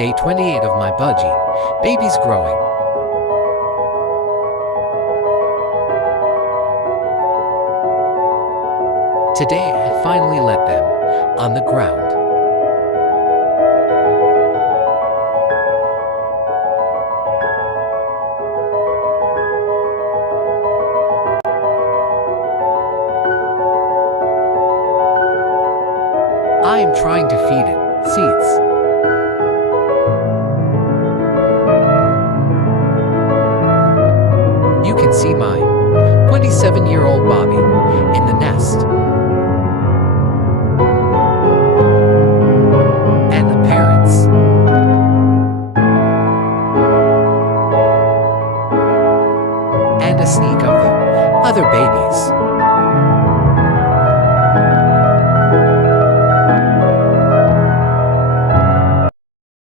Day 28 of my budgie. Baby's growing. Today I finally let them on the ground. I am trying to feed it seeds. You can see my 27-year-old Bobby in the nest. And the parents. And a sneak of the other babies.